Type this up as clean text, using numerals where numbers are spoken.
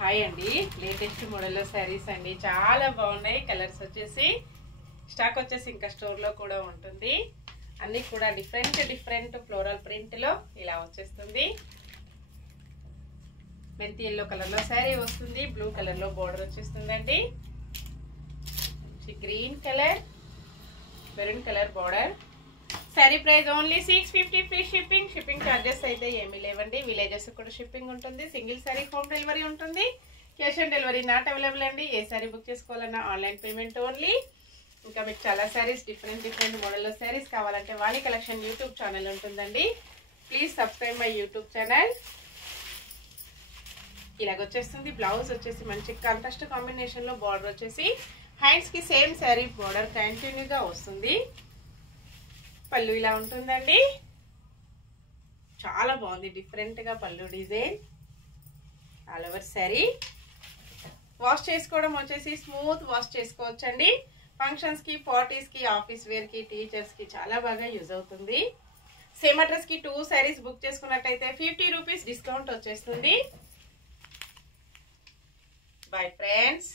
Hi అండి, latest మోడల్లో శారీస్ అండి. చాలా బాగున్నాయి. కలర్స్ వచ్చేసి స్టాక్ వచ్చేసి ఇంకా స్టోర్లో కూడా ఉంటుంది. అన్నీ కూడా డిఫరెంట్ ఫ్లోరల్ ప్రింట్లో ఇలా వచ్చేస్తుంది. మెంతి ఎల్లో కలర్లో శారీ వస్తుంది. బ్లూ కలర్లో బోర్డర్ వచ్చేస్తుందండి. Green colour, maroon colour border. Sari price only 650 free shipping. Shipping charges అయితే ఏమీ లేవండి. విలేజెస్ కూడా షిప్పింగ్ ఉంటుంది. సింగిల్ శారీ హోమ్ డెలివరీ ఉంటుంది. Cash on delivery not available అండి. ఏ శారీ బుక్ చేసుకోవాలన్నా ఆన్లైన్ పేమెంట్ ఓన్లీ. ఇంకా మీకు చాలా శారీస్ డిఫరెంట్ మోడల్లో శారీస్ కావాలంటే వాణి కలెక్షన్ యూట్యూబ్ ఛానల్ ఉంటుందండి. Please subscribe my YouTube channel. ఇలాగొచ్చేస్తుంది. బ్లౌజ్ వచ్చేసి మంచి కాంట్రాస్ట్ కాంబినేషన్లో బార్డర్ వచ్చేసి హ్యాండ్స్కి సేమ్ శారీ బార్డర్ కంటిన్యూగా వస్తుంది. పళ్ళు ఇలా ఉంటుందండి. చాలా బాగుంది. డిఫరెంట్గా పళ్ళు design. All over sari. Wash చేసుకోవడం వచ్చేసి స్మూత్ వాష్ చేసుకోవచ్చండి. ఫంక్షన్స్కి, పార్టీస్కి, ఆఫీస్ వేర్కి, టీచర్స్కి చాలా బాగా యూజ్ అవుతుంది. సేమ్ అడ్రస్కి 2 శారీస్ బుక్ చేసుకున్నట్టయితే 50 రూపీస్ డిస్కౌంట్ వచ్చేస్తుంది. Bye friends.